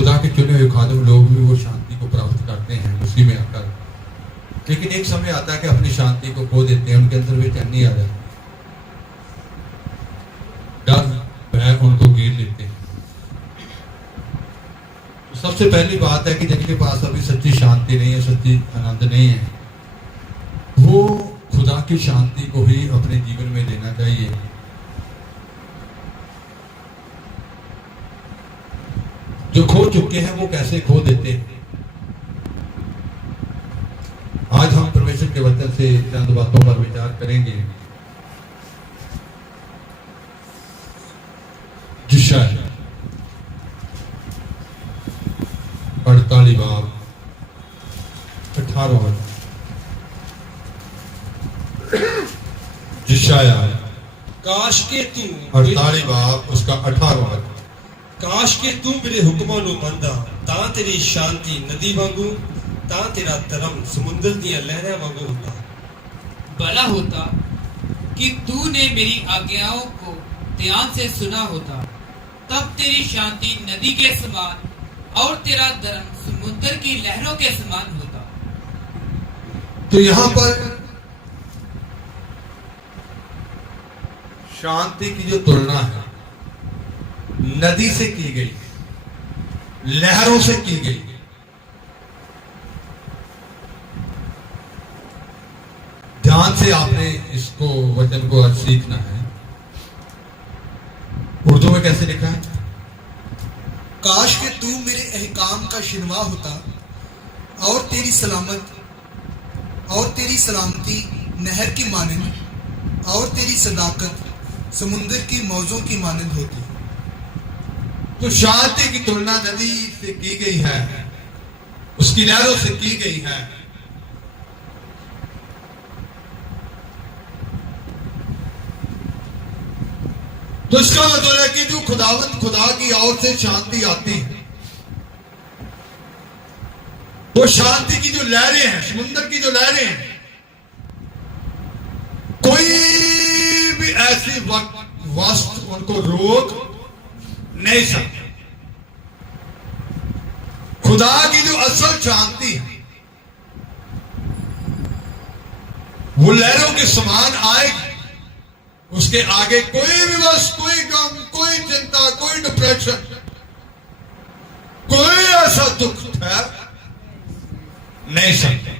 खुदा के चुने हुए खादिम लोग भी वो शांति को प्राप्त करते हैं उसी में आकर, लेकिन एक समय आता है कि अपनी शांति को खो देते हैं, उनके अंदर बेचैनी आ जाती है, डर भय उनको घेर लेते हैं। तो सबसे पहली बात है कि जिनके पास अभी सच्ची शांति नहीं है, सच्ची आनंद नहीं है, वो खुदा की शांति को ही अपने जीवन में लेना चाहिए। जो खो चुके हैं वो कैसे खो देते हैं। आज हम परमेश्वर के वचन से चंद बातों पर विचार करेंगे। यशायाह 48 बाब 18 वचन। यशायाह काश के तू 48 बाब उसका 18 वचन। काश के तू मेरे हुक्मां नूं मनदा तां तेरी शांति नदी वांगू तां तेरा धर्म समुंदर दियां लहरां वांगू हुंदा। भला होता कि तूने मेरी आज्ञाओं को ध्यान से सुना होता, तब तेरी शांति नदी के समान और तेरा धर्म समुद्र की लहरों के समान होता। तो यहां पर शांति की जो तुलना है नदी से की गई, लहरों से की गई। ध्यान से आपने इसको वचन को आज सीखना है। उर्दू में कैसे लिखा है? काश के तू मेरे अहकाम का शिनवा होता और तेरी सलामती नहर की मानंद और तेरी सदाकत समुंदर की मौजों की मानंद होती। तो शांति की तुलना नदी से की गई है, उसकी लहरों से की गई है। तो इसका मतलब है कि जो खुदा की ओर से शांति आती है, वो शांति की जो लहरें हैं, समुद्र की जो लहरें हैं, कोई भी ऐसी वस्तु उनको रोक नहीं सकते। खुदा की जो असल शांति है वो लहरों के समान आएगी। उसके आगे कोई भी वस्तु, कोई गम, कोई चिंता, कोई डिप्रेशन, कोई ऐसा दुख ठहर नहीं सकते।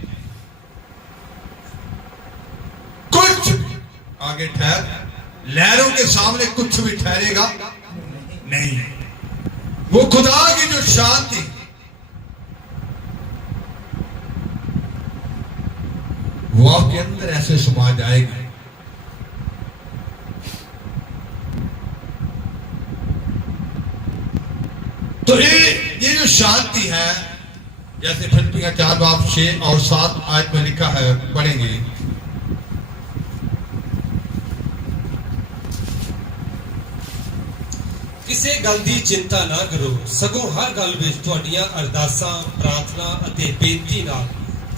कुछ आगे ठहर, लहरों के सामने कुछ भी ठहरेगा नहीं। वो खुदा की जो शांति वो आपके अंदर ऐसे समा जाएगी। तो ये जो शांति है, जैसे फिलिप्पियों 4 बाब 6 और 7 आयत में लिखा है, पढ़ेंगे। ਕਿਸੇ ਗੱਲ ਦੀ ਚਿੰਤਾ ਨਾ ਕਰੋ, ਸਗੋਂ ਹਰ ਗੱਲ ਵਿੱਚ ਤੁਹਾਡੀਆਂ ਅਰਦਾਸਾਂ, ਪ੍ਰਾਰਥਨਾ ਅਤੇ ਬੇਨਤੀ ਨਾਲ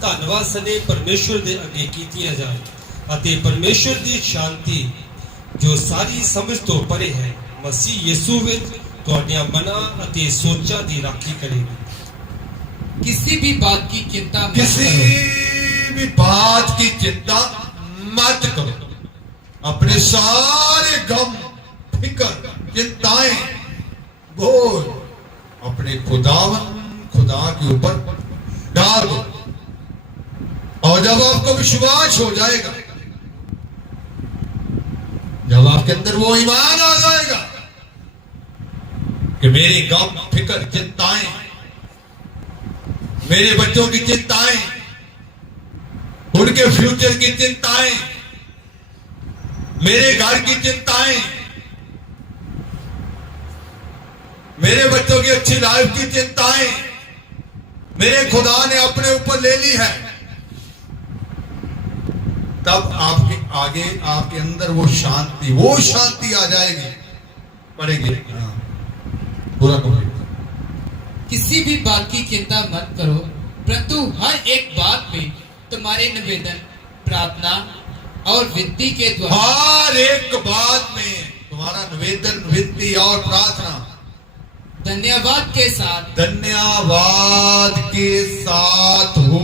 ਧੰਨਵਾਦ ਸਣੇ ਪਰਮੇਸ਼ਵਰ ਦੇ ਅੱਗੇ ਕੀਤੀਆਂ ਜਾਣ, ਅਤੇ ਪਰਮੇਸ਼ਵਰ ਦੀ ਸ਼ਾਂਤੀ ਜੋ ਸਾਰੀ ਸਮਝ ਤੋਂ ਪਰੇ ਹੈ, ਮਸੀਹ ਯਿਸੂ ਵਿੱਚ ਤੁਹਾਡੀਆਂ ਮਨਾਂ ਅਤੇ ਸੋਚਾਂ ਦੀ ਰਾਖੀ ਕਰੇਗੀ। किसी भी बात की चिंता मत किसी करो। भी बात की चिंता मत करो। अपने सारे गम, फिक्र, चिंताएं, बोझ अपने खुदा के ऊपर डाल दो। और जब आपको विश्वास हो जाएगा, जब आपके अंदर वो ईमान आ जाएगा कि मेरे गम, फिक्र, चिंताएं, मेरे बच्चों की चिंताएं, उनके फ्यूचर की चिंताएं, मेरे घर की चिंताएं, मेरे बच्चों की अच्छी लाइफ की चिंताएं मेरे खुदा ने अपने ऊपर ले ली है, तब आपके आगे, आपके अंदर वो शांति आ जाएगी। पढ़ेंगे पूरा करें। किसी भी बात की चिंता मत करो, परंतु हर एक बात में तुम्हारे निवेदन, प्रार्थना और विनती के द्वारा, हर एक बात में तुम्हारा निवेदन, विनती और प्रार्थना धन्यवाद के साथ हो,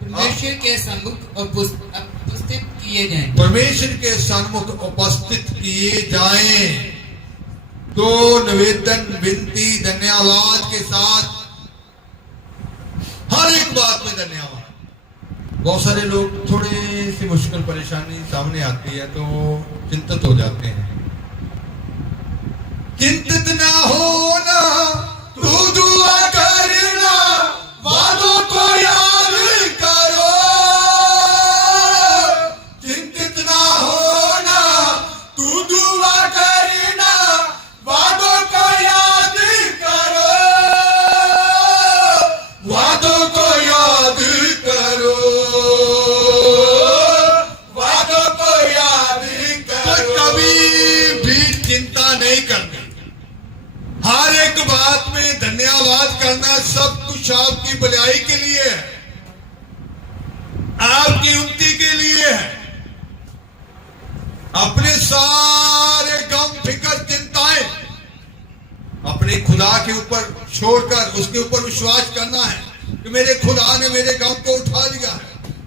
परमेश्वर के सम्मुख उपस्थित किए जाएं। परमेश्वर के सन्मुख उपस्थित किए जाएं। तो निवेदन, विनती, धन्यवाद के साथ हर एक बात में धन्यवाद। बहुत सारे लोग थोड़ी सी मुश्किल परेशानी सामने आती है तो चिंतित हो जाते हैं। चिंतित ना होना, तू दुआ करना, वादों को याद करो। चिंतित ना होना, तू दुआ करना, वादों को याद करो। वादों को याद करो, वादों को याद करो। कभी भी चिंता नहीं करनी, हर एक बात में धन्यवाद करना। सब कुछ आपकी भलाई के लिए है, आपकी उन्नति के लिए है। अपने सारे गम, फिक्र, चिंताएं अपने खुदा के ऊपर छोड़कर उसके ऊपर विश्वास करना है कि मेरे खुदा ने मेरे गम को उठा लिया है।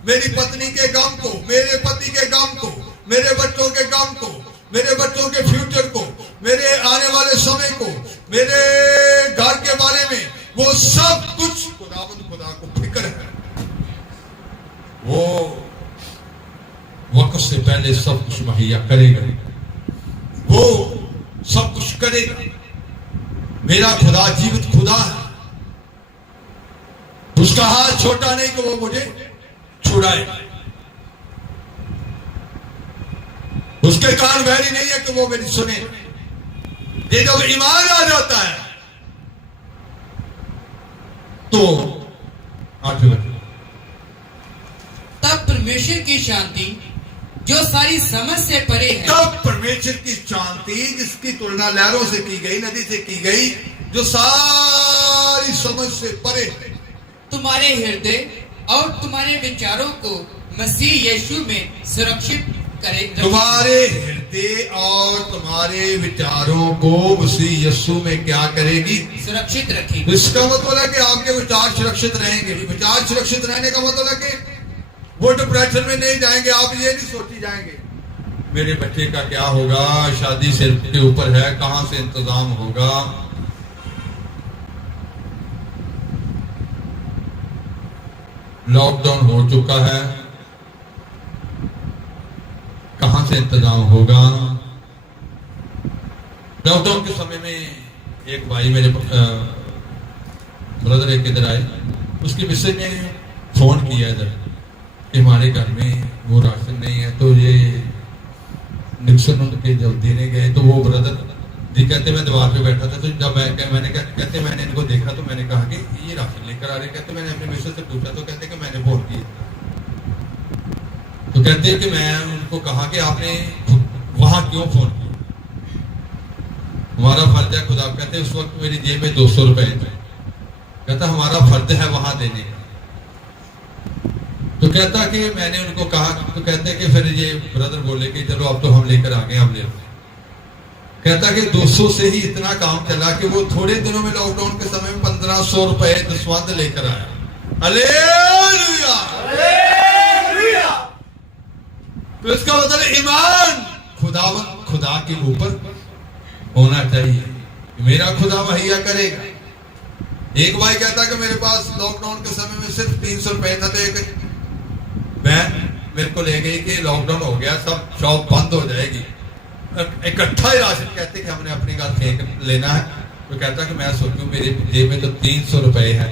मेरी पत्नी के गम को, मेरे पति के गम को, मेरे बच्चों के गम को, मेरे बच्चों के फ्यूचर को, मेरे आने वाले समय को, मेरे घर के बारे में, वो सब कुछ खुदा को फिक्र है। वो वक्त से पहले सब कुछ मुहैया करेगा, वो सब कुछ करेगा। मेरा खुदा जीवित खुदा है, उसका हाथ छोटा नहीं कि वो मुझे छुड़ाए, उसके कान बहरी नहीं है कि वो मेरी सुने। ये जब ईमान आ जाता है तो आगे बढ़े। तब परमेश्वर की शांति जो सारी समझ से परे है, तब परमेश्वर की शांति जिसकी तुलना लहरों से की गई, नदी से की गई, जो सारी समझ से परे है, तुम्हारे हृदय और तुम्हारे विचारों को मसीह यीशु में सुरक्षित करे। तुम्हारे हृदय और तुम्हारे विचारों को मसीह यीशु में क्या करेगी? सुरक्षित रखेगी। इसका मतलब है कि आपके विचार सुरक्षित रहेंगे। विचार सुरक्षित रहने का मतलब है कि वो डिप्रेशन में नहीं जाएंगे। आप ये नहीं सोची जाएंगे मेरे बच्चे का क्या होगा, शादी सिर के ऊपर है, कहां से इंतजाम होगा। लॉकडाउन हो चुका है, कहां से इंतजाम होगा। लॉकडाउन के समय में एक भाई मेरे ब्रदर एक इधर आए, उसकी मिसेज ने फोन किया इधर कि हमारे घर में वो राशन नहीं है, तो ये निक्सन उनके जब देने गए तो वो ब्रदर जी कहते मैं दीवार पे बैठा था, तो जब मैंने इनको देखा तो मैंने कहा कि ये राशन लेकर आ रहे। कहते मैंने अपने मिसेज से पूछा तो कहते कि मैंने फोन किया, तो कहते हैं कि मैं उनको कहा कि आपने वहां क्यों फोन किया, हमारा फर्ज है खुदा। कहते उस वक्त मेरी जेब में 200 रुपए थे। कहता हमारा फर्ज है वहां देने का। तो कहता कि मैंने उनको कहा, तो कहते कि फिर ये ब्रदर बोले कि चलो अब तो हम लेकर आ गए, अब ले लो। कहता कि 200 से ही इतना काम चला कि वो थोड़े दिनों में लॉकडाउन के समय में 1500 रुपए दसवंध लेकर आया। Hallelujah, hallelujah. तो इसका मतलब ईमान खुदा के ऊपर होना चाहिए, मेरा खुदा मुहैया करेगा। एक भाई कहता कि मेरे पास लॉकडाउन के समय में सिर्फ 300 रुपए था, तो एक बहन मेरे को ले गई कि लॉकडाउन हो गया, सब शॉप बंद हो जाएगी, इकट्ठा ही राशन कहते कि हमने अपनी घर फेंक लेना है। तो कहता कि मैं सोचूं मेरे जेब में तो 300 रुपए है,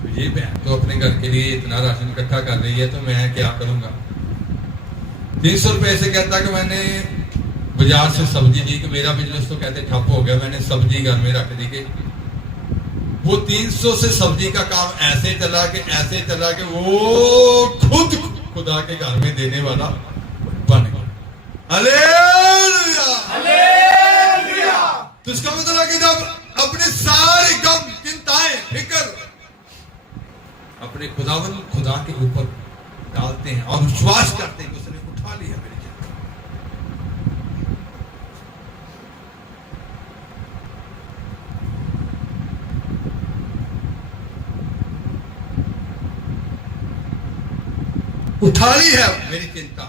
तो ये बहन तो अपने घर के लिए इतना राशन इकट्ठा कर रही है, तो मैं क्या करूंगा। 300 रुपए से कहता कि मैंने बाजार से सब्जी ली, कि मेरा बिजनेस तो कहते ठप हो गया, मैंने सब्जी घर में रख दी। कि वो 300 से सब्जी का काम ऐसे चला कि वो खुद खुदा के घर में देने वाला बन गया। Hallelujah, hallelujah. तो इसका मतलब है कि जब अपने सारे गम, चिंताएं, फिक्र अपने खुदा के ऊपर डालते हैं और विश्वास करते हैं कि उसने उठा लिया मेरी चिंता। उठा ली है मेरी चिंता,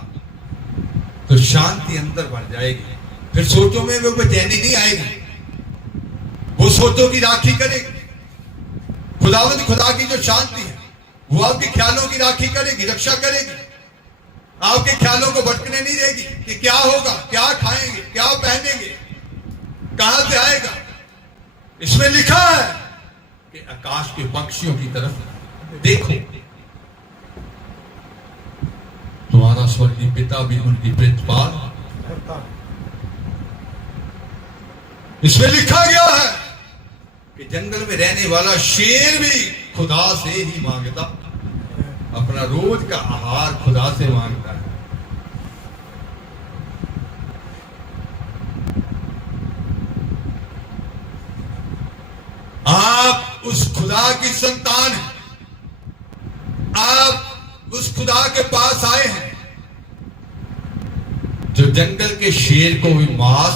तो शांति अंदर बढ़ जाएगी। फिर सोचों में वो बेचैनी नहीं आएगी, वो सोचों की राखी करेगी। खुदावंद खुदा की जो शांति है वो आपके ख्यालों की राखी करेगी, रक्षा करेगी। आपके ख्यालों को भटकने नहीं देगी कि क्या होगा, क्या खाएंगे, क्या पहनेंगे, कहां से आएगा। इसमें लिखा है कि आकाश के पक्षियों की तरफ देखो, तुम्हारा स्वर्गीय पिता भी उनकी प्रतिपाल। इसमें लिखा गया है कि जंगल में रहने वाला शेर भी खुदा से ही मांगता, अपना रोज का आहार खुदा से मांगता है। आप उस खुदा की संतान हैं, आप उस खुदा के पास आए हैं जो जंगल के शेर को भी मांस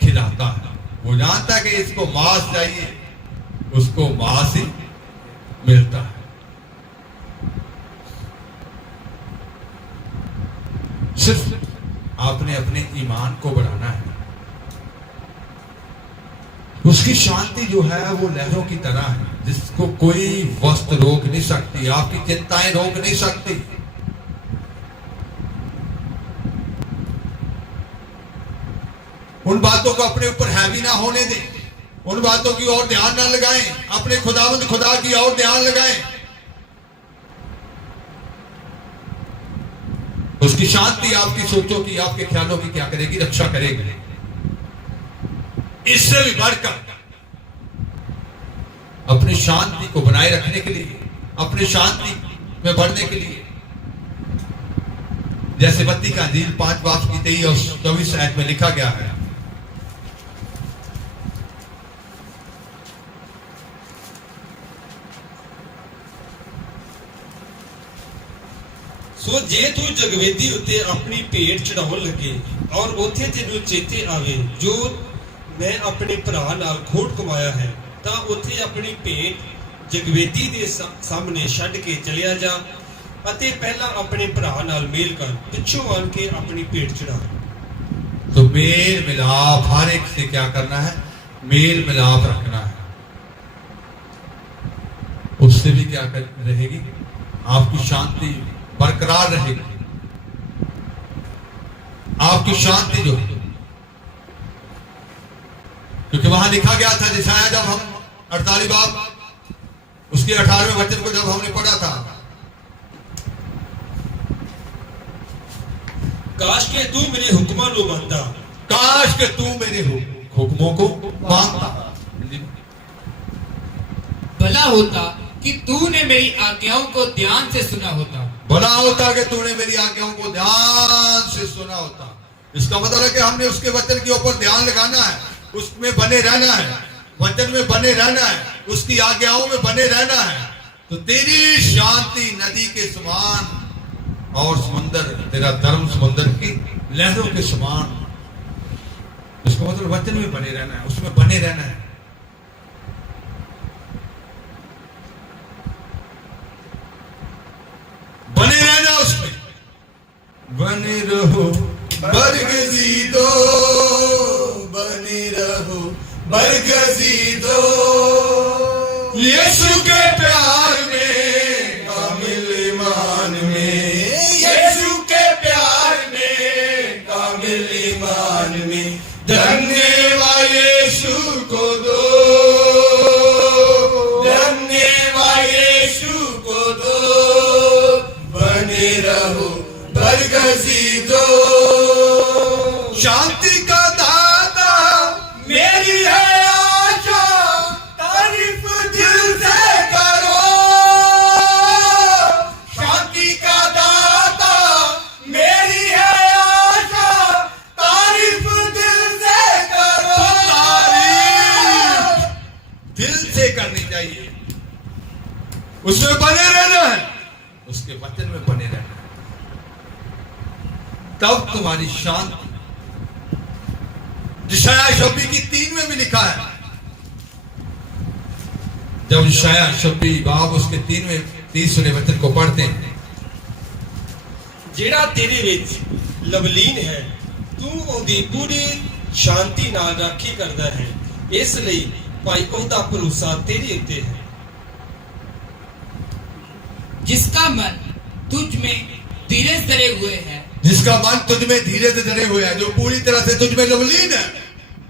खिलाता है। वो जानता है कि इसको मांस चाहिए, उसको मांस ही मिलता है। सिर्फ आपने अपने ईमान को बढ़ाना है। उसकी शांति जो है वो लहरों की तरह है, जिसको कोई वस्त्र रोक नहीं सकती, आपकी चिंताएं रोक नहीं सकती। उन बातों को अपने ऊपर हैवी ना होने दें, उन बातों की ओर ध्यान ना लगाएं, अपने खुदावंद खुदा की ओर ध्यान लगाएं। उसकी शांति आपकी सोचों की, आपके ख्यालों की क्या करेगी, रक्षा करेगी। इससे भी बढ़कर अपनी शांति को बनाए रखने के लिए, अपनी शांति में बढ़ने के लिए, जैसे बत्ती का अंजील 5 बाब की 23 और 24 आयत में लिखा गया है, ਸੋ ਜੇ ਤੂੰ ਜਗਵੇਦੀ ਉੱਤੇ ਆਪਣੀ ਭੇਟ ਚੜਾਉਣ ਲੱਗੇ ਔਰ ਉੱਥੇ ਤੈਨੂੰ ਚੇਤੇ ਆਵੇ ਜੋ ਮੈਂ ਆਪਣੇ ਭਰਾ ਨਾਲ ਖੋਟ ਕਮਾਇਆ ਹੈ, ਤਾਂ ਉੱਥੇ ਆਪਣੀ ਭੇਟ ਜਗਵੇਦੀ ਦੇ ਸਾਹਮਣੇ ਛੱਡ ਕੇ ਚਲਿਆ ਜਾ ਅਤੇ ਪਹਿਲਾਂ ਆਪਣੇ ਭਰਾ ਨਾਲ ਮੇਲ ਕਰ, ਪਿੱਛੋਂ ਆਣ ਕੇ ਆਪਣੀ ਭੇਟ ਚੜਾ। तो मेल मिलाप हर एक से क्या करना है, मेल मिलाप रखना है। उससे भी क्या रहेगी, आपकी शांति बरकरार रहेगी। आपकी शांति जो है, क्योंकि वहां लिखा गया था, दिखाया जब हम 48 बाब उसके 18वें वचन को जब हमने पढ़ा था, काश के तू मेरे हुक्मों को मानता, काश के तू मेरे हुक्मों को मानता। भला होता कि तूने मेरी आज्ञाओं को ध्यान से सुना होता। भला होता कि तूने मेरी आज्ञाओं को ध्यान से सुना होता। इसका मतलब है कि हमने उसके वचन के ऊपर ध्यान लगाना है, उसमें बने रहना है, वचन में बने रहना है, उसकी आज्ञाओं में बने रहना है। तो तेरी शांति नदी के समान और समुंदर, तेरा धर्म समुंदर की लहरों के समान। इसका मतलब वचन में बने रहना है, उसमें बने रहना है। बने रहना उसमें, बने रहो बरगजीदो, बने रहो बरगजीदो, यीशु के प्यार में, कामिल ईमान में, यीशु के प्यार में, कामिल ईमान में, धन्यवाद यीशु को दो, धन्यवाद यीशु को दो, बने रहो बरगजीदो। शांति का दाता मेरी है आशा, तारीफ दिल से करो। शांति का दाता मेरी है आशा, तारीफ दिल से करो। तारीफ दिल से करनी चाहिए, उसमें बने रहना है, उसके वचन में बने रहना है, तब तुम्हारी शांति। यशायाह 26:3 में भी लिखा है, जब यशायाह 26 बाब उसके 3 में 30वें वचन को पढ़ते हैं, ਜਿਹੜਾ ਤੇਰੇ ਵਿੱਚ ਲਵਲੀਨ ਹੈ ਤੂੰ ਉਹਦੀ ਪੂਰੀ ਸ਼ਾਂਤੀ ਨਾਲ ਰਾਖੀ ਕਰਦਾ ਹੈ, ਇਸ ਲਈ ਭਾਈ ਉਹਦਾ ਭਰੋਸਾ ਤੇਰੇ ਉੱਤੇ ਹੈ। जिसका मन तुझ में धीरज धरे हुए है, जिसका मन तुझ में धीरे से धरे हुए है, जो पूरी तरह से तुझ में लवलीन है,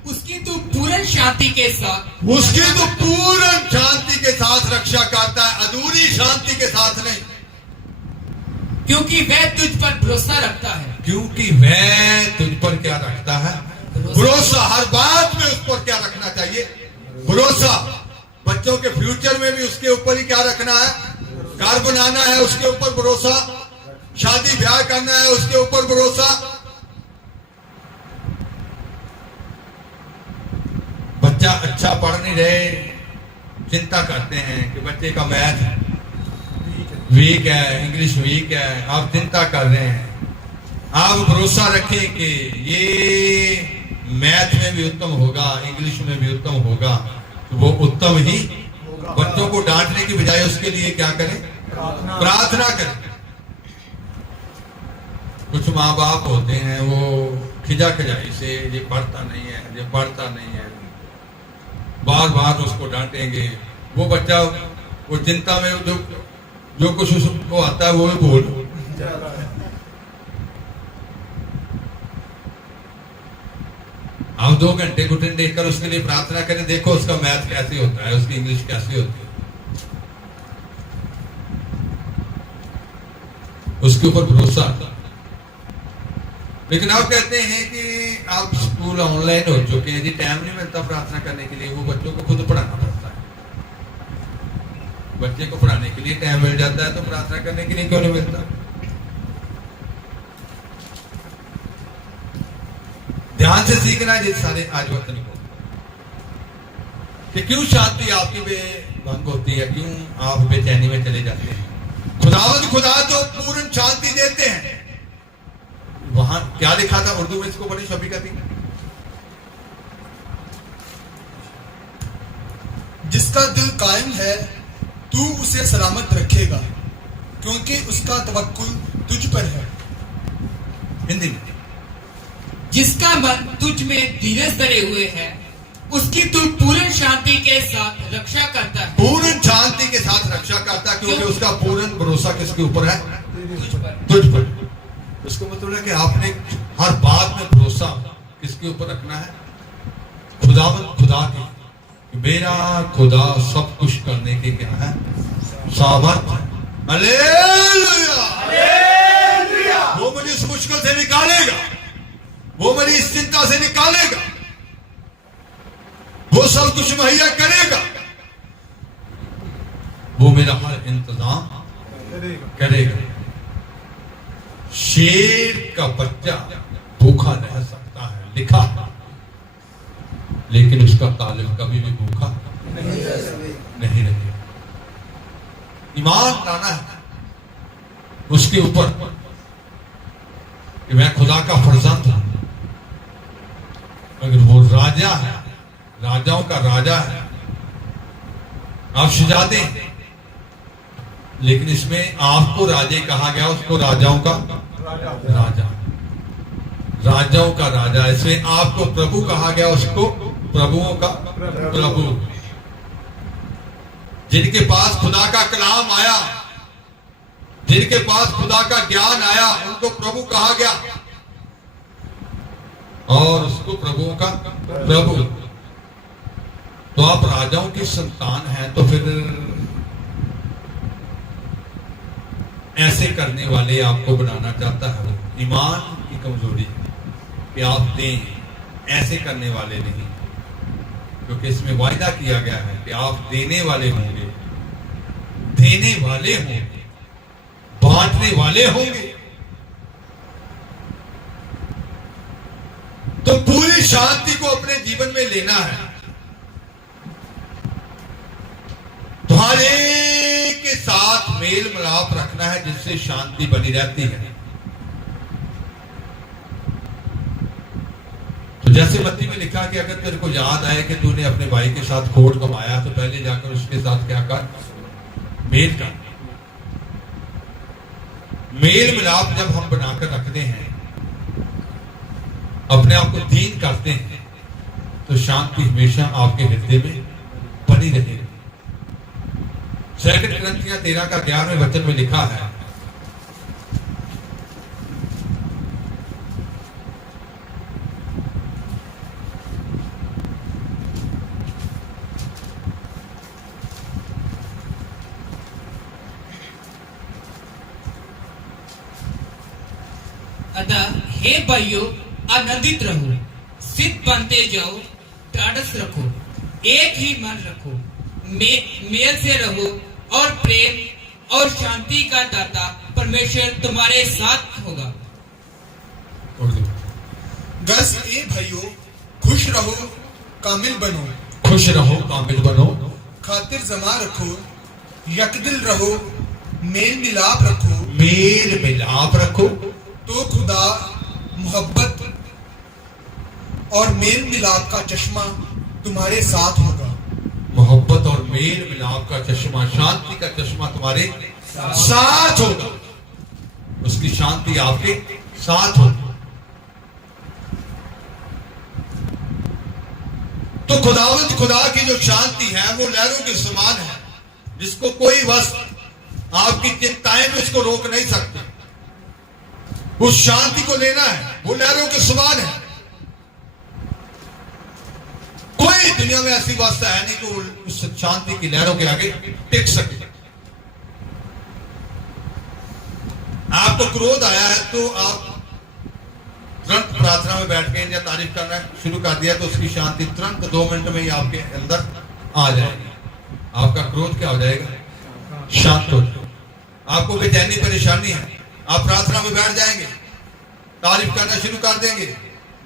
उसकी तू पूर्ण शांति के साथ उसकी तो पूर्ण शांति के साथ रक्षा करता है, अधूरी शांति के साथ नहीं, क्योंकि वह तुझ पर भरोसा रखता है। क्योंकि वह तुझ पर क्या रखता है? भरोसा। हर बात में उस पर क्या रखना चाहिए? भरोसा। बच्चों के फ्यूचर में भी उसके ऊपर ही क्या रखना है? घर बनाना है, उसके ऊपर भरोसा। शादी ब्याह करना है, उसके ऊपर भरोसा। बच्चा अच्छा पढ़ नहीं रहे, चिंता करते हैं कि बच्चे का मैथ वीक है, इंग्लिश वीक है, आप चिंता कर रहे हैं। आप भरोसा रखें कि ये मैथ में भी उत्तम होगा, इंग्लिश में भी उत्तम होगा, तो वो उत्तम ही। बच्चों को डांटने की बजाय उसके लिए क्या करें? प्रार्थना करें। कुछ माँ बाप होते हैं वो खिजा खिजाई से ये पढ़ता नहीं है, ये पढ़ता नहीं है, बार बार उसको डांटेंगे। वो बच्चा वो चिंता में जो कुछ उसको आता है वो भी बोल। आप 2 घंटे घुटन देखकर उसके लिए प्रार्थना करें, देखो उसका मैथ कैसे होता है, उसकी इंग्लिश कैसे होती है, उसके ऊपर भरोसा। लेकिन आप कहते हैं कि आप स्कूल ऑनलाइन हो चुके हैं जी, टाइम नहीं मिलता प्रार्थना करने के लिए। वो बच्चों को खुद पढ़ाना पड़ता है। बच्चे को पढ़ाने के लिए टाइम मिल जाता है तो प्रार्थना करने के लिए क्यों नहीं मिलता? ध्यान से सीखना है सारे आज वतन को कि क्यों शांति आपकी भंग होती है, क्यों आप बेचैनी में चले जाते हैं। खुदा तो पूर्ण शांति देते हैं। वहां क्या लिखा था उर्दू में, इसको बड़ी शबी का थी, जिसका दिल कायम है तू उसे सलामत रखेगा, क्योंकि उसका तवक्कुल तुझ पर है। हिंदी में, जिसका मन तुझ में धीरज धरे हुए है, उसकी तू पूर्ण शांति के साथ रक्षा करता है। पूर्ण शांति के साथ रक्षा करता है, क्योंकि उसका पूर्ण भरोसा किसके ऊपर है? तुझ पर। तुझ पर। उसका मतलब है कि आपने हर बात में भरोसा किसके ऊपर रखना है? खुदा की। मेरा खुदा सब कुछ करने के क्या है? सामर्थ। हालेलुया। वो मुझे इस मुश्किल से निकालेगा, वो मेरी इस चिंता से निकालेगा, वो सब कुछ मुहैया करेगा, वो मेरा हर इंतजाम करेगा। शेर का बच्चा भूखा रह सकता है, लिखा, लेकिन उसका तालिब कभी भी भूखा नहीं रहेगा। ईमान लाना है उसके ऊपर कि मैं खुदा का फर्जंद हूं। अगर वो राजा है, राजाओं का राजा है, आप शहजादे, लेकिन इसमें आपको राजे कहा गया, उसको राजाओं का राजा, राजाओं का राजा। इसमें आपको प्रभु कहा गया, उसको प्रभुओं का प्रभु। जिनके पास खुदा का कलाम आया, जिनके पास खुदा का ज्ञान आया, उनको प्रभु कहा गया और उसको प्रभुओं का प्रभु। तो आप राजाओं की संतान हैं, तो फिर ऐसे करने वाले आपको बनाना चाहता है। वो ईमान की कमजोरी है कि आप दें, ऐसे करने वाले नहीं, क्योंकि इसमें वायदा किया गया है कि आप देने वाले होंगे, देने वाले होंगे, बांटने वाले होंगे। तो पूरी शांति को अपने जीवन में लेना है। तुम्हारे के साथ मेल मिलाप रखना है, जिससे शांति बनी रहती है। तो जैसे मत्ती में लिखा कि अगर तेरे को याद आए कि तूने अपने भाई के साथ खोट कमाया, तो पहले जाकर उसके साथ क्या कर? मेल कर। मेल मिलाप जब हम बनाकर रखते हैं, अपने आप को दीन करते हैं, तो शांति हमेशा आपके हृदय में बनी रहेगी। 2 Corinthians 13 का 11वें वचन में लिखा है, अतः हे भाइयों, आनंदित रहो, सिद्ध बनते जाओ, ढाढ़स रखो, एक ही मन रखो, मेल से रहो, और प्रेम और शांति का दाता परमेश्वर तुम्हारे साथ होगा। गस ए भाइयों, खुश रहो, कामिल बनो, खुश रहो, कामिल बनो, खातिर जमा रखो, यकदिल रहो, मेल मिलाप रखो, मेल मिलाप रखो, तो खुदा मोहब्बत और मेल मिलाप का चश्मा तुम्हारे साथ होगा। मोहब्बत और मेल मिलाप का चश्मा, शांति का चश्मा तुम्हारे साथ होगा। उसकी शांति आपके साथ होगी। तो खुदावंद खुदा की जो शांति है वो लहरों के समान है, जिसको कोई वस्त आपकी चिंताएं में उसको रोक नहीं सकते। उस शांति को लेना है, वो लहरों के समान है। कोई दुनिया में ऐसी वस्तु है नहीं कि उस शांति की लहरों के आगे टिक सके। आपको क्रोध आया है तो आप तुरंत प्रार्थना में बैठ गए या तारीफ करना शुरू कर दिया, तो उसकी शांति तुरंत 2 मिनट में ही आपके अंदर आ जाएगी। आपका क्रोध क्या हो जाएगा? शांत हो जाएगा। आपको बेचैनी परेशानी है, आप प्रार्थना में बैठ जाएंगे, तारीफ करना शुरू कर देंगे,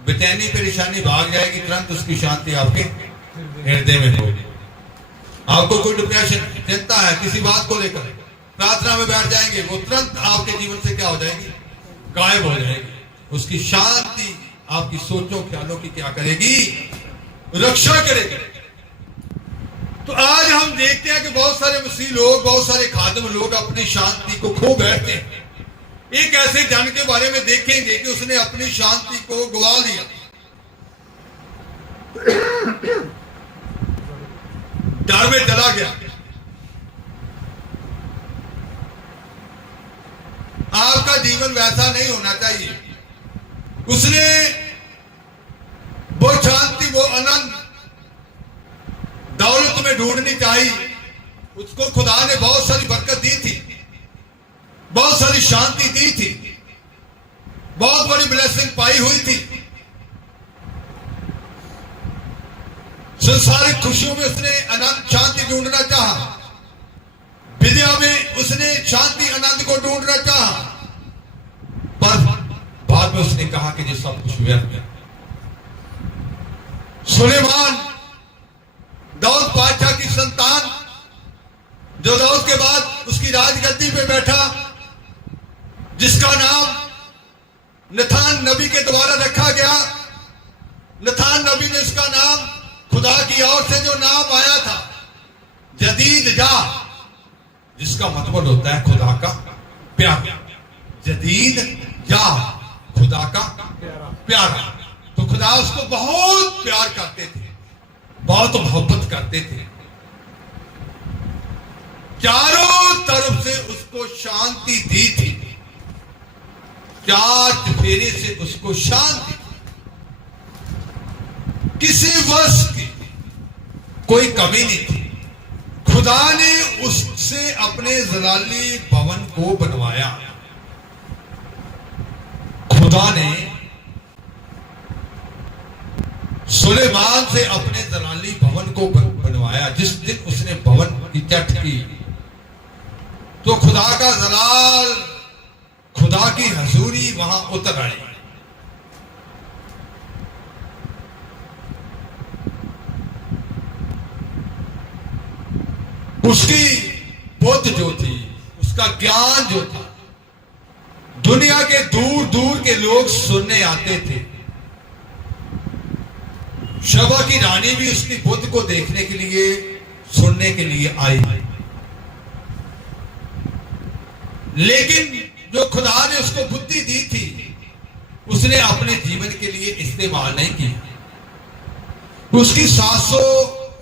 बेचैनी परेशानी भाग जाएगी, तुरंत उसकी शांति आपके हृदय में होगी। आपको कोई डिप्रेशन, चिंता है किसी बात को लेकर, प्रार्थना में बैठ जाएंगे, वो तुरंत आपके जीवन से क्या हो जाएगी? गायब हो जाएगी। उसकी शांति आपकी सोचों ख्यालों की क्या करेगी? रक्षा करेगी। तो आज हम देखते हैं कि बहुत सारे मसीह लोग, बहुत सारे खादिम लोग अपनी शांति को खो बैठते हैं। एक ऐसे जन के बारे में देखेंगे कि उसने अपनी शांति को गवा लिया। डर में चला गया। आपका जीवन वैसा नहीं होना चाहिए। उसने वो शांति, वो आनंद दौलत में ढूंढनी चाहिए। उसको खुदा ने बहुत सारी बरकत दी थी, बहुत सारी शांति दी थी, बहुत बड़ी ब्लेसिंग पाई हुई थी। संसारिक खुशियों में उसने आनंद शांति ढूंढना चाहा, विद्या में उसने शांति आनंद को ढूंढना चाहा, पर बाद में उसने कहा कि ये सब कुछ व्यर्थ है। सुलेमान दाऊद बादशाह की संतान, जो दाऊद के बाद उसकी राजगद्दी पे बैठा, जिसका नाम नथान नबी के द्वारा रखा गया। नथान नबी ने उसका नाम, खुदा की ओर से जो नाम आया था, जदीद जा, जिसका मतलब होता है खुदा का प्यार। जदीद जा, खुदा का प्यारा। तो खुदा उसको बहुत प्यार करते थे, बहुत मोहब्बत करते थे। चारों तरफ से उसको शांति दी थी, 4 चफेरे से उसको शांति, किसी वस्तु की कोई कमी नहीं थी। खुदा ने उससे अपने जलाली भवन को बनवाया। खुदा ने सुलेमान से अपने जलाली भवन को बनवाया। जिस दिन उसने भवन की चट की, तो खुदा का जलाल, खुदा की हजूरी वहां उतर आई। उसकी बुद्ध जो थी, उसका ज्ञान जो था, दुनिया के दूर दूर के लोग सुनने आते थे। शबा की रानी भी उसकी बुद्ध को देखने के लिए, सुनने के लिए आई। लेकिन जो खुदा ने उसको बुद्धि दी थी उसने अपने जीवन के लिए इस्तेमाल नहीं की। उसकी 700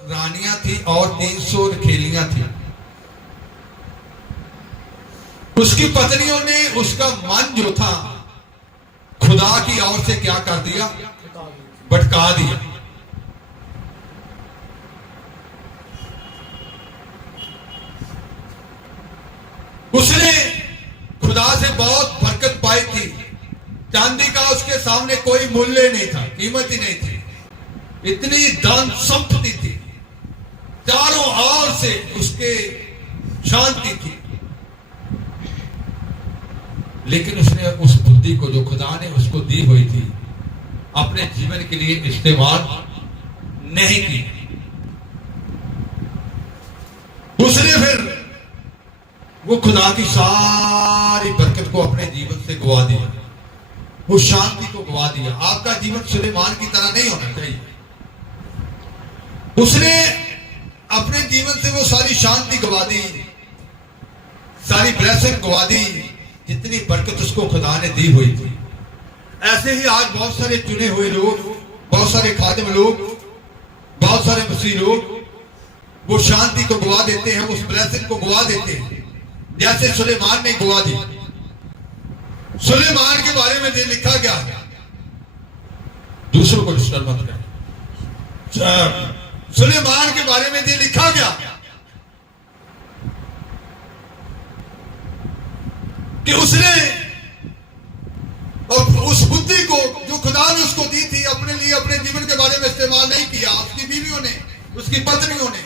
रानियां थी और 300 रखेलियां थी। उसकी पत्नियों ने उसका मन जो था खुदा की ओर से क्या कर दिया, भटका दिया। उसने खुदा से बहुत बरकत पाई थी। चांदी का उसके सामने कोई मूल्य नहीं था, कीमत ही नहीं थी। इतनी धन संपत्ति थी, चारों ओर से उसके शांति थी, लेकिन उसने उस बुद्धि को जो खुदा ने उसको दी हुई थी अपने जीवन के लिए इस्तेमाल नहीं की। उसने फिर वो खुदा की सारी बरकत को अपने जीवन से गवा दिया, वो शांति को गवा दिया। आपका जीवन सुलेमान की तरह नहीं होना चाहिए। उसने अपने जीवन से वो सारी शांति गवा दी, सारी ब्लेसिंग गवा दी जितनी बरकत उसको खुदा ने दी हुई थी। ऐसे ही आज बहुत सारे चुने हुए लोग, बहुत सारे खादिम लोग, बहुत सारे मसीह लोग वो शांति को गवा देते हैं, उस ब्लेसिंग को गवा देते हैं जैसे सुलेमान ने गवा दी। सुलेमान के बारे में ये लिखा गया, दूसरों को डिस्टर्ब मत करें। सुलेमान के बारे में ये लिखा गया कि उसने और उस बुद्धि को जो खुदा ने उसको दी थी अपने लिए, अपने जीवन के बारे में इस्तेमाल नहीं किया। उसकी बीवियों ने, उसकी पत्नियों ने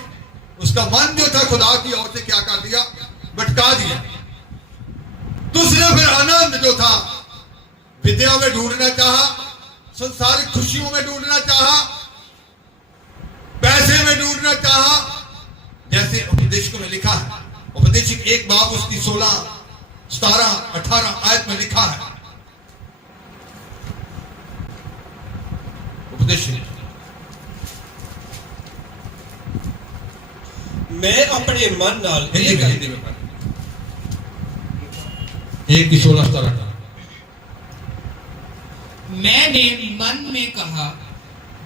उसका मन जो था खुदा की ओर से क्या कर दिया, भटका दिया। तो उसने फिर आनंद जो था विद्या में ढूंढना चाहा, संसारिक खुशियों में ढूंढना चाहा, पैसे में ढूंढना चाहा, जैसे उपदेशकों में लिखा है। उपदेशक 1 बाब उसकी 16, 17, 18 आयत में लिखा है। उपदेशक मैं अपने मन नाल हिंदी में 1 की 16, 17। मैंने मन में कहा,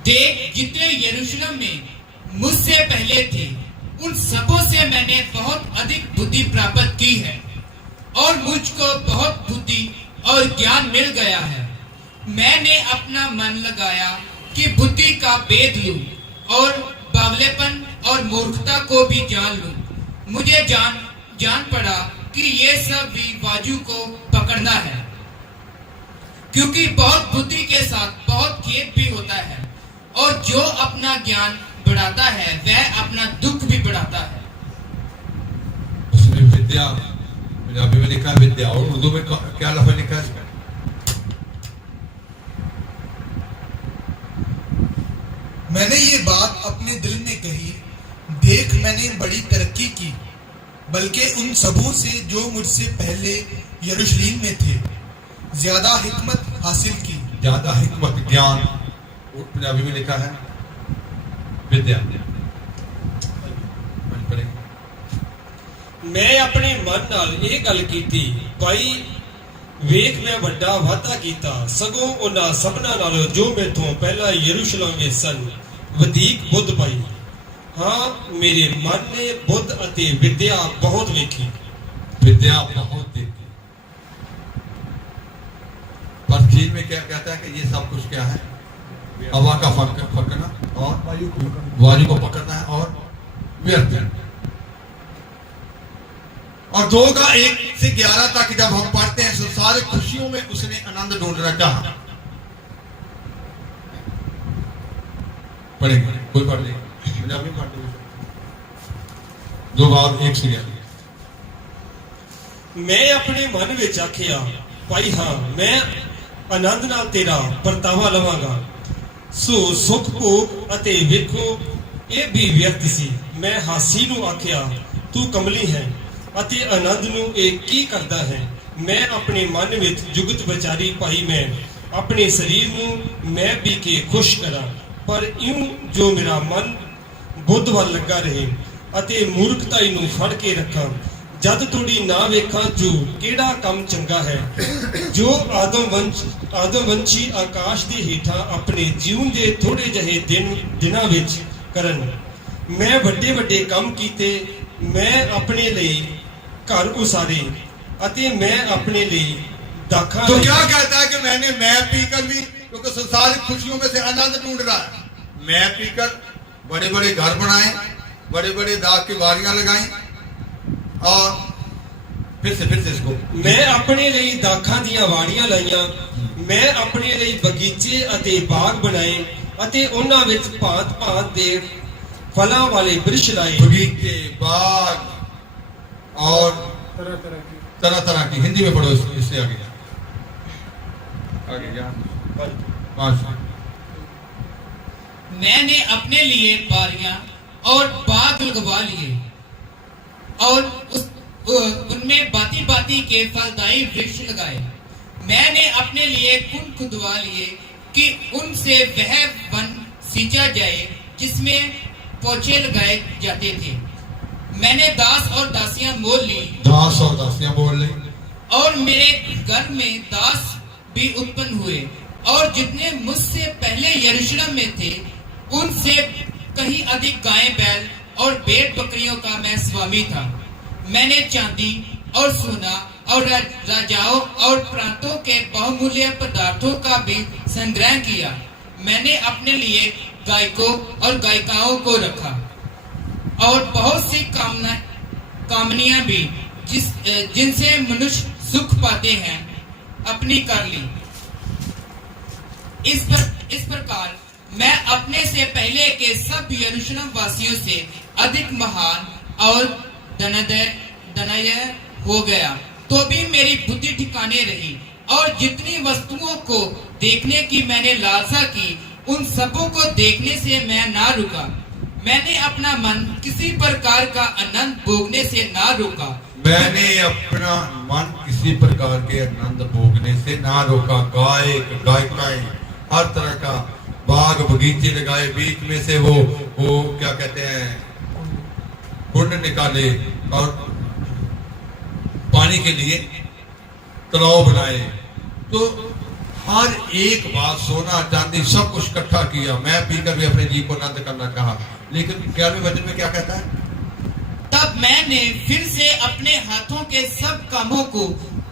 देख जितने यरूशलेम में मुझसे पहले थे उन सबों से मैंने बहुत अधिक बुद्धि प्राप्त की है और मुझको बहुत बुद्धि और ज्ञान मिल गया है। मैंने अपना मन लगाया कि बुद्धि का भेद लूं और बावलेपन और मूर्खता को भी जान लूं। मुझे जान पड़ा कि ये सब भी बाजू को पकड़ना है, क्योंकि बहुत बुद्धि के साथ बहुत खेद भी होता है, और जो अपना ज्ञान बढ़ाता है वह अपना दुख भी बढ़ाता है। उसने विद्या, पंजाबी में लिखा विद्या, और उर्दू में क्या लफ्ज़ लिखा है इसमें? मैंने ये बात अपने दिल में कही, देख मैंने बड़ी तरक्की की, बल्कि उन सबों से जो मुझसे पहले यरूशलेम में थे, ज्यादा हिकमत हासिल की। ज्यादा हिकमत, ज्ञान, पंजाबी में लिखा है विद्या। मैं अपने मन नाल ये गल कीती, भाई ਵੇਖ ਮੈਂ ਵੱਡਾ ਵਾਅਦਾ ਕੀਤਾ, ਸਗੋਂ ਉਹਨਾਂ ਸਭਨਾਂ ਨਾਲੋਂ ਜੋ ਮੈਥੋਂ ਪਹਿਲਾਂ ਯਰੂਸ਼ਲਮ ਵਿੱਚ ਸਨ ਵਧੇਕ ਬੁੱਧ ਪਾਈ। ਹਾਂ ਮੇਰੇ ਮਨ ਨੇ ਬੁੱਧ ਅਤੇ ਵਿਦਿਆ ਬਹੁਤ ਵੇਖੀ। विद्या बहुत देखी। पर चीन में क्या कहता है कि ये सब कुछ क्या है, हवा का फकना और वायु को पकड़ना है और व्यर्थ है। और 2 का 1 से 11 तक जब हम पढ़ते हैं, सारे खुशियों में उसने आनंद ढूंढना चाहा। पढ़ेंगे, कोई पढ़ लेगा, पंजाबी पढ़ लेगा। 2 बाब 1 से 11। मैं अपने मन विच आखिया, भाई हाँ मैं आनंद नाल तेरा परतावा लवांगा। सो सुख भोग अते वेखो ये भी व्यर्थ सी। मैं हासी नूं आखिया, तू कमली है ਅਤੇ ਆਨੰਦ ਨੂੰ ਇਹ ਕੀ ਕਰਦਾ ਹੈ। ਮੈਂ ਆਪਣੇ ਮਨ ਵਿੱਚ ਜੁਗਤ ਵਿਚਾਰੀ, ਭਾਈ ਮੈਂ ਆਪਣੇ ਸਰੀਰ ਨੂੰ ਮੈਂ ਵੀ ਕੇ ਖੁਸ਼ ਕਰਾਂ, ਪਰ ਇਉਂ ਜੋ ਮੇਰਾ ਮਨ ਬੁੱਧ ਵੱਲ ਲੱਗਾ ਰਹੇ ਅਤੇ ਮੂਰਖਤਾਈ ਨੂੰ ਫੜ ਕੇ ਰੱਖਾਂ। ਜਦ ਤੋੜੀ ਨਾ ਵੇਖਾਂ ਜੂ ਕਿਹੜਾ ਕੰਮ ਚੰਗਾ ਹੈ ਜੋ ਆਦਮਵੰਸ਼ੀ ਆਕਾਸ਼ ਦੇ ਹੇਠਾਂ ਆਪਣੇ ਜੀਵਨ ਦੇ ਥੋੜੇ ਜਿਹੇ ਦਿਨਾਂ ਵਿੱਚ ਕਰਨ। ਮੈਂ ਵੱਡੇ ਵੱਡੇ ਕੰਮ ਕੀਤੇ, ਮੈਂ ਆਪਣੇ ਲਈ ਘਰ ਉਸਾਰੇ ਅਤੇ ਮੈਂ ਆਪਣੇ ਲਈ दाखा। तो क्या कहता है कि मैंने मैं पीकर भी, क्योंकि संसारिक खुशियों में से आनंद ढूंढ रहा है, मैं पीकर बड़े बड़े घर बनाए, बड़े बड़े दाग की वारियां लगाई, और फिर से इसको मैं अपने लिए दाखा दियां वाड़ियां लाइयां, मैं अपने लिए बगीचे अते बाग बनाए अते उन्हां विच भांत दे फलां वाले वृक्ष लाए। बगीचे, बाग और तरह तरह की, हिंदी में पढ़ो इससे आगे क्या? मैंने अपने लिए बारियां और बाग लगवा लिए और उनमें बाती बाती के फलदायी वृक्ष लगाए। मैंने अपने लिए कुंड खुदवा लिए कि उनसे वह वन सींचा जाए जिसमें पौधे लगाए जाते थे। मैंने दास और दासियां मोल ली, दास और दासियां बोल ली, और मेरे घर में दास भी उत्पन्न हुए, और जितने मुझसे पहले यरूशलेम में थे उनसे कहीं अधिक गायें, बैल और भेड़ बकरियों का मैं स्वामी था। मैंने चांदी और सोना और राजाओं और प्रांतों के बहुमूल्य पदार्थों का भी संग्रह किया। मैंने अपने लिए गायकों और गायिकाओं को रखा और बहुत सी कामनियां भी जिनसे मनुष्य सुख पाते हैं अपनी कर ली। इस प्रकार मैं अपने से पहले के सब यरूशलेम वासियों से अधिक महान और धनय हो गया, तो भी मेरी बुद्धि ठिकाने रही, और जितनी वस्तुओं को देखने की मैंने लालसा की उन सबों को देखने से मैं ना रुका। मैंने अपना मन किसी प्रकार का आनंद भोगने से ना रोका। मैंने अपना मन किसी प्रकार के आनंद भोगने से ना रोका। गायक गायिकाएं, हर तरह का बाग बगीचे लगाए, बीच में से वो क्या कहते हैं कुंड निकाले, और पानी के लिए तालाब बनाए। तो हर एक बात, सोना चांदी सब कुछ इकट्ठा किया। मैं पीकर भी अपने जी को आनंद करना कहा। लेकिन 11वें वचन में क्या कहता है? तब मैंने फिर से अपने हाथों के सब कामों को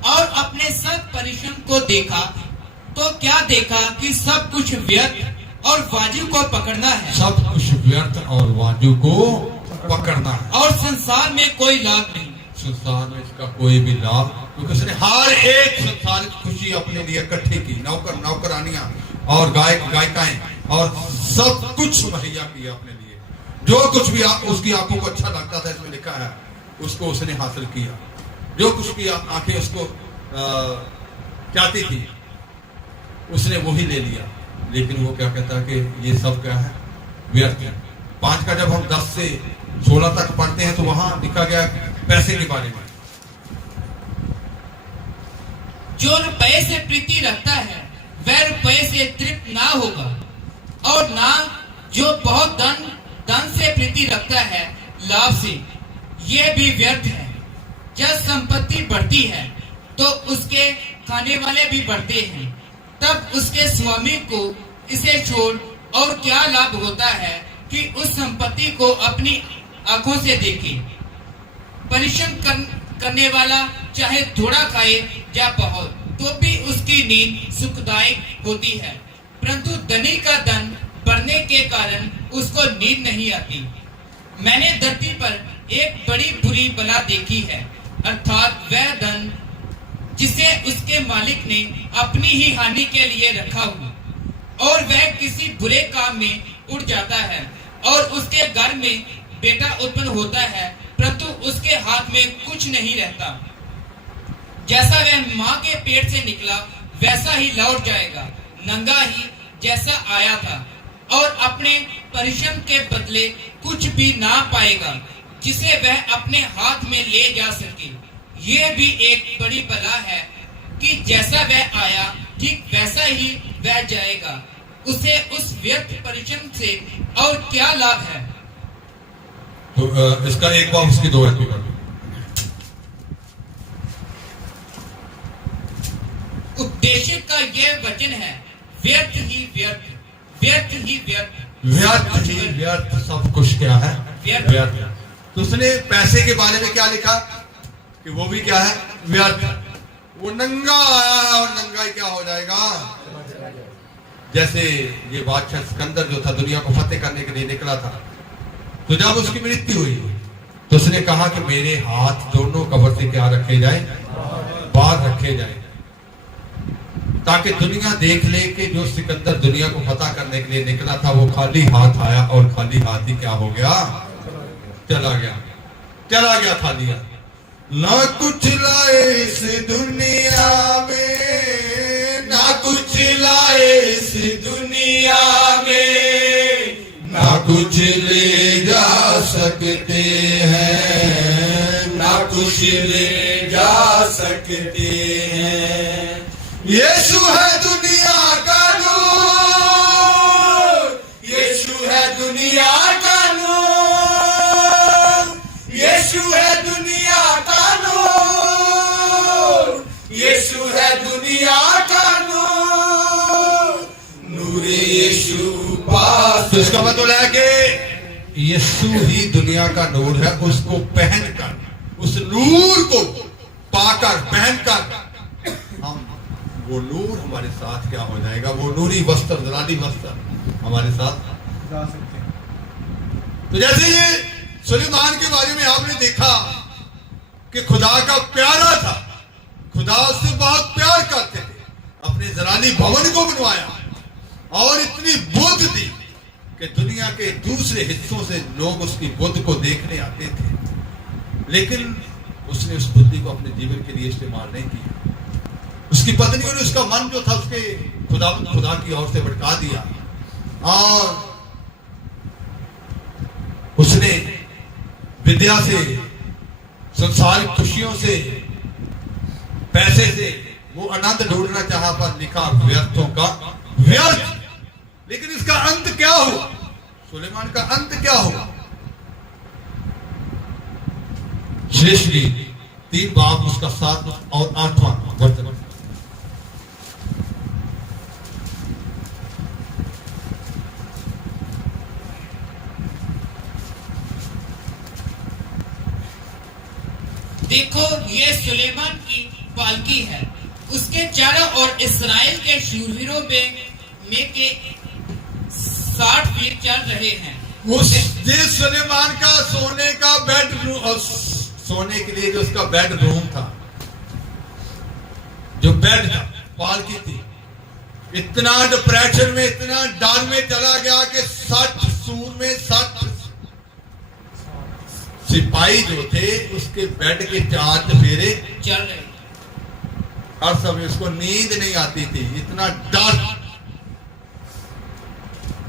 और अपने सब परिश्रम को देखा, तो क्या देखा कि सब कुछ व्यर्थ और वाजू को पकड़ना है। सब कुछ व्यर्थ और वाजू को पकड़ना है, और संसार में कोई लाभ नहीं। संसार में इसका कोई भी लाभ, क्योंकि उसने हर एक संसारिक खुशी अपने लिए इकट्ठी की। नौकर नौकरानियां और गायक गायिकाएं और सब कुछ मुहैया किया अपने लिए। जो कुछ भी उसकी आंखों को अच्छा लगता था, इसमें लिखा है, उसको उसने हासिल किया। जो कुछ भी आंखें उसको चाहती थी उसने वही ले लिया। लेकिन वो क्या कहता है कि ये सब क्या है? व्यर्थ है। 5 का जब हम 10 से 16 तक पढ़ते हैं तो वहां लिखा गया पैसे के बारे में। जो रुपए से प्रीति रखता है वह रुपए से तृप्त ना होगा, और ना जो बहुत धन से प्रीति रखता है लाभ से, यह भी व्यर्थ है। जब संपत्ति बढ़ती है तो उसके खाने वाले भी बढ़ते हैं, तब उसके स्वामी को इसे छोड़ और क्या लाभ होता है कि उस संपत्ति को अपनी आंखों से देखे। परिश्रम करने वाला चाहे थोड़ा खाए या बहुत, तो भी उसकी नींद सुखदायक होती है, परंतु धनी का धन बढ़ने के कारण उसको नींद नहीं आती। मैंने धरती पर एक बड़ी बुरी बला देखी है, अर्थात वह धन जिसे उसके मालिक ने अपनी ही हानि के लिए रखा हुआ, और वह किसी बुरे काम में उड़ जाता है, और उसके घर में बेटा उत्पन्न होता है, परंतु उसके हाथ में कुछ नहीं रहता। जैसा वह माँ के पेट से निकला वैसा ही लौट जाएगा, नंगा ही जैसा आया था, और अपने परिश्रम के बदले कुछ भी ना पाएगा जिसे वह अपने हाथ में ले जा सके। यह भी एक बड़ी बला है कि जैसा वह आया ठीक वैसा ही वह जाएगा। उसे उस व्यर्थ परिश्रम से और क्या लाभ है? तो इसका एक बार उसकी 2 कर दो। उपदेशक का ये वचन है, व्यर्थ ही व्यर्थ, व्यर्थ ही व्यर्थ, व्यर्थ ही व्यर्थ सब कुछ क्या है, व्यर्थ। व्यर्थ। तो उसने पैसे के बारे में क्या लिखा कि वो भी क्या है, व्यर्थ। वो नंगा आया है और नंगा ही क्या हो जाएगा। जैसे ये बादशाह सिकंदर जो था दुनिया को फतेह करने के लिए निकला था, तो जब उसकी मृत्यु हुई तो उसने कहा कि मेरे हाथ दोनों कब्र से क्या रखे जाए, बाहर रखे जाए, ताकि दुनिया देख ले कि जो सिकंदर दुनिया को फतह करने के लिए निकला था वो खाली हाथ आया और खाली हाथ ही क्या हो गया, चला गया खाली हाथ। ना कुछ लाए इस दुनिया में, ना कुछ लाए इस दुनिया में, ना कुछ ले जा सकते हैं, ना कुछ ले जा सकते हैं। यीशु है दुनिया का नूर, यीशु है दुनिया का नूर, यीशु है दुनिया का नूर, यीशु है दुनिया का नूर, नूर यीशु पास। तो इसका मतलब है कि यीशु ही दुनिया का नूर है। उसको पहनकर, उस नूर को पाकर, पहनकर हम, वो नूर हमारे साथ क्या हो जाएगा, वो नूरी वस्त्र, जलाली वस्त्र हमारे साथ जा सकते हैं। तो जैसे ये सुलेमान के बारे में आपने देखा कि खुदा का प्यारा था, खुदा उससे बहुत प्यार करते थे, अपने जलाली भवन को बनवाया और इतनी बुद्ध थी कि दुनिया के दूसरे हिस्सों से लोग उसकी बुद्ध को देखने आते थे, लेकिन उसने उस बुद्धि को अपने जीवन के लिए इस्तेमाल नहीं किया। उसकी पत्नियों ने उसका मन जो था उसके खुदा की ओर से भटका दिया और उसने विद्या से, संसारिक खुशियों से, पैसे से वो आनंद ढूंढना चाहा, पर लिखा व्यर्थों का व्यर्थ। लेकिन इसका अंत क्या हुआ, सुलेमान का अंत क्या हुआ। श्रेष्ठ गीत 3 बाब उसका 7 और 8वां वर्तमान। देखो ये सुलेमान की पालकी है, उसके चारों ओर इस्राएल के शूरवीरों में के 60 वीर चल रहे हैं। उस सुलेमान का सोने का बेडरूम, सोने के लिए जो उसका बेडरूम था, जो बेड था, पालकी थी, इतना डिप्रेशन में, इतना डर में चला गया कि 60 सूर में 60 सिपाही जो थे उसके बेड के 4 चफेरे चल रहे। हर समय उसको नींद नहीं आती थी, इतना डर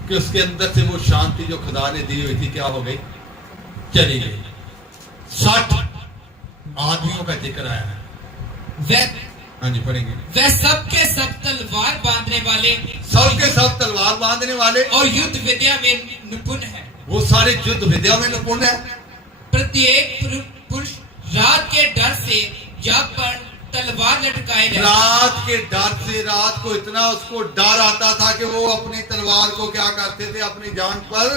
कि उसके अंदर से वो शांति जो खुदा ने दी हुई थी क्या हो गई, चली गई। 60 आदमियों का जिक्र आया है। हाँ जी पढ़ेंगे। वह सबके सब तलवार बांधने वाले, सबके सब तलवार बांधने वाले और युद्ध विद्या में निपुण है। वो सारे युद्ध विद्या में निपुण है। प्रत्येक पुरुष रात के डर से जाग पर तलवार लटकाए रहते। रात के डर से, रात को इतना उसको डर आता था कि वो अपनी तलवार को क्या करते थे, अपनी जान पर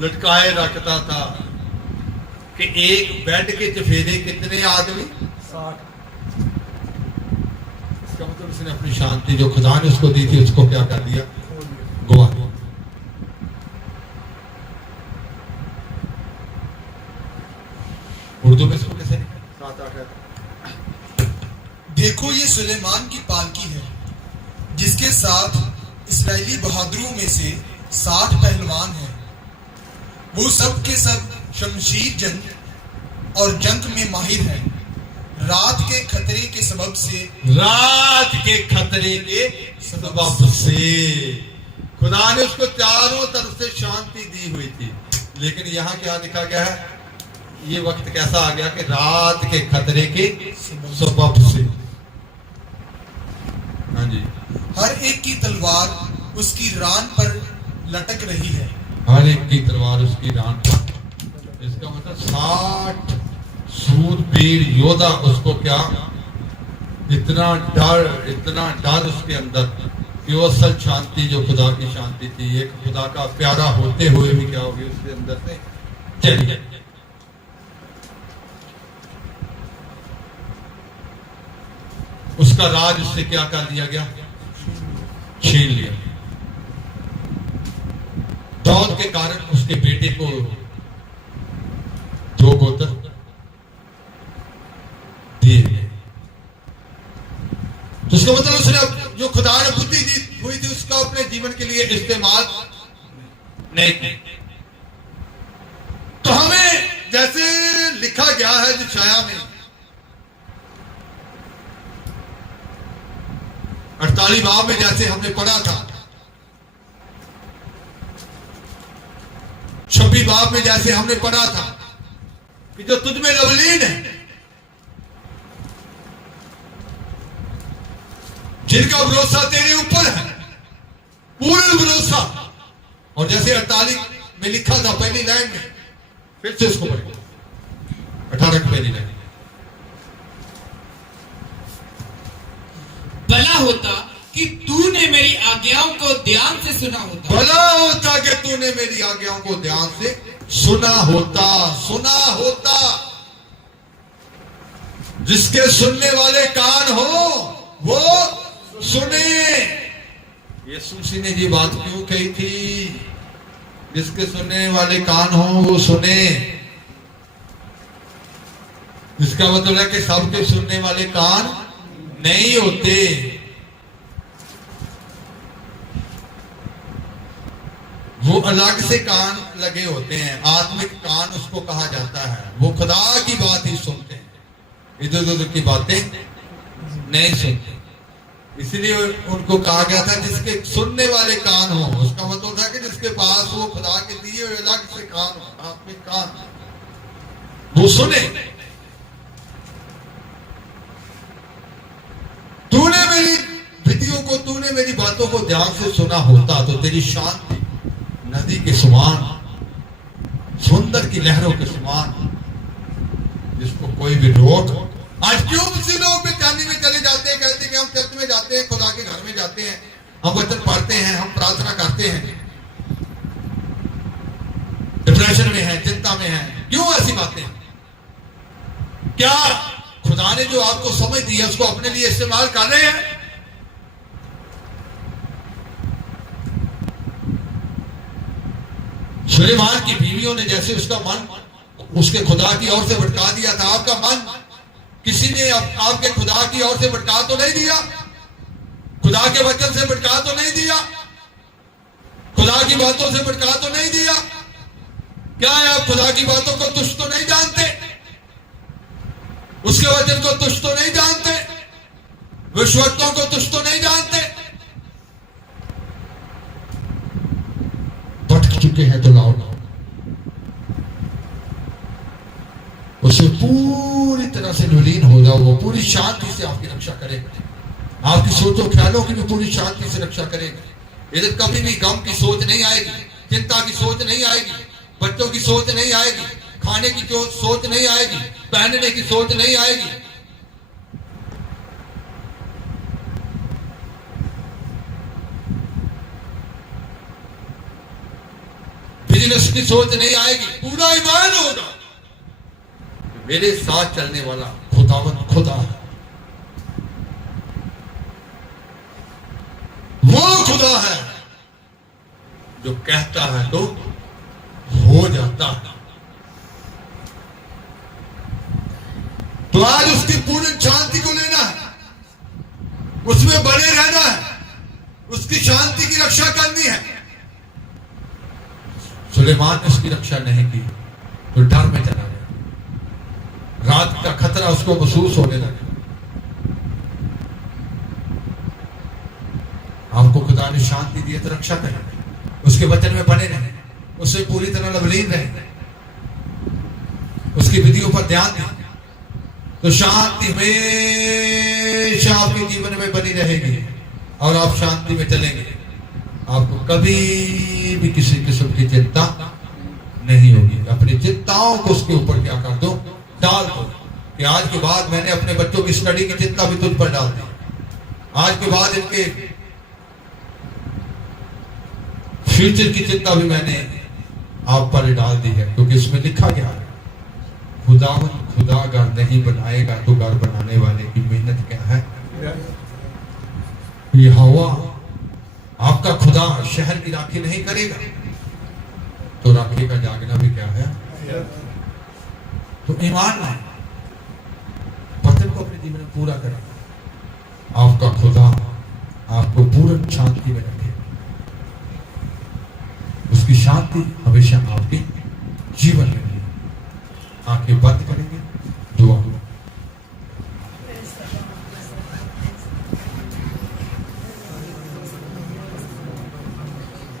लटकाए रखता था। कि एक बेड के चफेरे कितने आदमी, 60। इसका मतलब उसने अपनी शांति जो खुदा ने उसको दी थी उसको क्या कर दिया, गवा दिया। उर्दू में इसको कैसे लिखा, 7-8। देखो ये सुलेमान की पालकी है, जिसके साथ इस्राएली बहादुरों में से 60 पहलवान हैं। वो सब के सब शमशीर जंग और जंग में माहिर हैं। रात के खतरे के सबब से, रात के खतरे के सबब से खुदा ने उसको चारों तरफ से शांति दी हुई थी। लेकिन यहाँ क्या लिखा गया है, ये वक्त कैसा आ गया कि रात के खतरे के सबब से। हाँ जी, हर एक की तलवार उसकी रान पर लटक रही है। हर एक की तलवार उसकी रान पर, इसका मतलब 60 सूरवीर योद्धा उसको क्या, इतना डर उसके अंदर कि वो असल शांति जो खुदा की शांति थी, एक खुदा का प्यारा होते हुए भी क्या होगी उसके अंदर से चली गई। उसका राज उससे क्या कर दिया गया, छीन लिया। दाऊद के कारण उसके बेटे को 2 गोत्र दिए गए। तो उसका मतलब उसने जो खुदा ने बुद्धि दी हुई थी उसका अपने जीवन के लिए इस्तेमाल नहीं किया। तो हमें जैसे लिखा गया है यशायाह में 48 बाब में, जैसे हमने पढ़ा था 26 बाब में, जैसे हमने पढ़ा था कि जो तुझ में लवलीन है, जिनका भरोसा तेरे ऊपर है, पूर्ण भरोसा। और जैसे 48 में लिखा था पहली लाइन में, फिर से इसको पढ़ेंगे 18 की पहली लाइन। भला होता कि तूने मेरी आज्ञाओं को ध्यान से सुना होता। भला होता कि तूने मेरी आज्ञाओं को ध्यान से सुना होता, सुना होता। जिसके सुनने वाले कान हो वो सुने। यीशु मसीह ने ये बात क्यों कही थी, जिसके सुनने वाले कान हो वो सुने। इसका मतलब है कि सबके सुनने वाले कान नहीं होते। वो अलग से कान लगे होते हैं, आत्मिक कान उसको कहा जाता है। वो खुदा की बात ही सुनते हैं, इधर उधर की बातें नहीं सुनते। इसलिए उनको कहा गया था जिसके सुनने वाले कान हो। उसका मतलब था कि जिसके पास वो खुदा के दिए हुए अलग से कान हो, आत्मिक कान, वो सुने। तूने मेरी विधियों को, तूने मेरी बातों को ध्यान से सुना होता तो तेरी शांति नदी के समान, सुंदर की लहरों के समान, जिसको कोई भी रोक। आज क्यों मुझसे लोग बेचैनी में चले जाते हैं, कहते हैं कि हम चर्च में जाते हैं, खुदा के घर में जाते हैं, हम वचन पढ़ते हैं, हम प्रार्थना करते हैं, डिप्रेशन में है, चिंता में है। क्यों ऐसी बातें? क्या खुदा ने जो आपको समझ दी है उसको अपने लिए इस्तेमाल कर रहे हैं? सुलेमान की बीवियों ने जैसे उसका मन उसके खुदा की ओर से भटका दिया था, आपका मन किसी ने आपके खुदा की ओर से भटका तो नहीं दिया? खुदा के वचन से भटका तो नहीं दिया? खुदा की बातों से भटका तो नहीं दिया? क्या है, आप खुदा की बातों को तुच्छ तो नहीं जानते? उसके वचन को तुच्छ तो नहीं जानते? विश्वस्तों को तुच्छ तो नहीं जानते? भटक चुके हैं तो लाओ, उसे पूरी तरह से विलीन हो जाओ। वो पूरी शांति से आपकी रक्षा करेगा, आपकी सोचों ख्यालों की भी पूरी शांति से रक्षा करेगा। इधर कभी भी गम की सोच नहीं आएगी, चिंता की सोच नहीं आएगी, बच्चों की सोच नहीं आएगी, खाने की सोच नहीं आएगी, पहनने की सोच नहीं आएगी। बिजनेस की सोच नहीं आएगी। पूरा ईमान होगा मेरे साथ चलने वाला खुदावंद खुदा है, वो खुदा है जो कहता है तो हो जाता है। तो आज उसकी पूर्ण शांति को लेना है, उसमें बने रहना है, उसकी शांति की रक्षा करनी है। सुलेमान ने उसकी रक्षा नहीं की तो डर में चला गया, रात का खतरा उसको महसूस होने लगा। आपको खुदा ने शांति दी है तो रक्षा करें, उसके वचन में बने रहें, उससे पूरी तरह लवलीन रहें, उसकी विधियों पर ध्यान दें, तो शांति हमेशा आपके जीवन में बनी रहेगी और आप शांति में चलेंगे। आपको कभी भी किसी किस्म की चिंता नहीं होगी। अपनी चिंताओं को उसके ऊपर क्या कर दो, डाल दो। कि आज के बाद मैंने अपने बच्चों की स्टडी की चिंता भी तुझ पर डाल दी, आज के बाद इनके फ्यूचर की चिंता भी मैंने आप पर डाल दी है, क्योंकि इसमें लिखा गया है खुदावन खुदा घर नहीं बनाएगा तो घर बनाने वाले की मेहनत क्या है। ये हवा आपका खुदा शहर की राखी नहीं करेगा तो राखी का जागना भी क्या है। तो ईमान लाए, वचन को अपने जीवन में पूरा करें, आपका खुदा आपको पूर्ण शांति में रखे, उसकी शांति हमेशा आपके जीवन में रहे। आंखें बंद करेंगे,